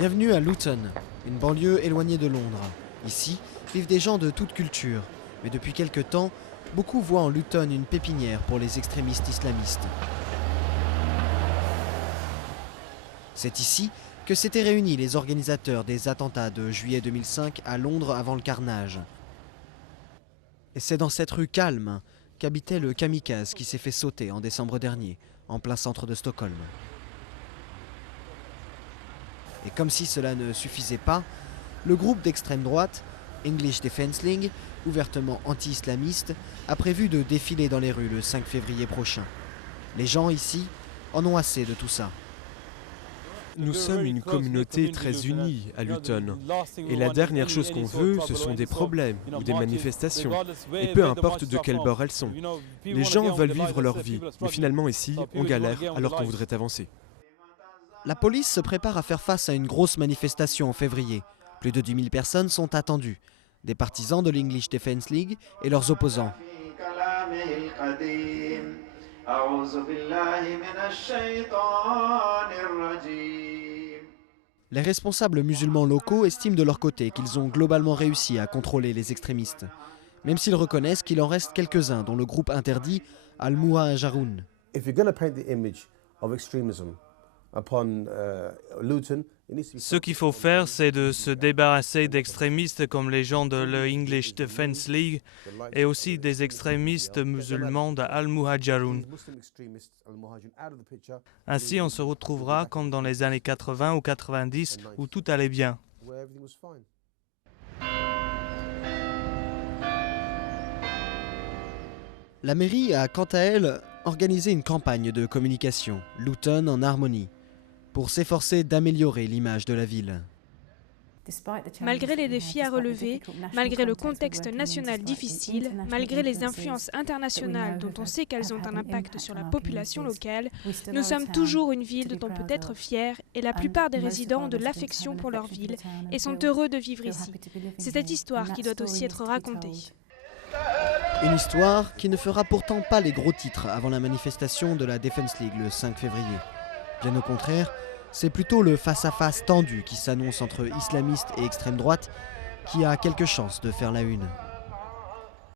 Bienvenue à Luton, une banlieue éloignée de Londres. Ici, vivent des gens de toute culture. Mais depuis quelque temps, beaucoup voient en Luton une pépinière pour les extrémistes islamistes. C'est ici que s'étaient réunis les organisateurs des attentats de juillet 2005 à Londres avant le carnage. Et c'est dans cette rue calme qu'habitait le kamikaze qui s'est fait sauter en décembre dernier, en plein centre de Stockholm. Et comme si cela ne suffisait pas, le groupe d'extrême droite, English Defence League, ouvertement anti-islamiste, a prévu de défiler dans les rues le 5 février prochain. Les gens ici en ont assez de tout ça. Nous sommes une communauté très unie à Luton. Et la dernière chose qu'on veut, ce sont des problèmes ou des manifestations. Et peu importe de quel bord elles sont. Les gens veulent vivre leur vie, mais finalement ici, on galère alors qu'on voudrait avancer. La police se prépare à faire face à une grosse manifestation en février. Plus de 10 000 personnes sont attendues. Des partisans de l'English Defence League et leurs opposants. Les responsables musulmans locaux estiment de leur côté qu'ils ont globalement réussi à contrôler les extrémistes, même s'ils reconnaissent qu'il en reste quelques-uns dont le groupe interdit Al-Muhajaroun. Ce qu'il faut faire, c'est de se débarrasser d'extrémistes comme les gens de l'English Defence League et aussi des extrémistes musulmans de Al-Muhajaroun. Ainsi, on se retrouvera comme dans les années 80 ou 90 où tout allait bien. La mairie a, quant à elle, organisé une campagne de communication, Luton en harmonie, pour s'efforcer d'améliorer l'image de la ville. Malgré les défis à relever, malgré le contexte national difficile, malgré les influences internationales dont on sait qu'elles ont un impact sur la population locale, nous sommes toujours une ville dont on peut être fier et la plupart des résidents ont de l'affection pour leur ville et sont heureux de vivre ici. C'est cette histoire qui doit aussi être racontée. Une histoire qui ne fera pourtant pas les gros titres avant la manifestation de la Defence League le 5 février. Bien au contraire, c'est plutôt le face-à-face tendu qui s'annonce entre islamistes et extrême droite qui a quelques chances de faire la une.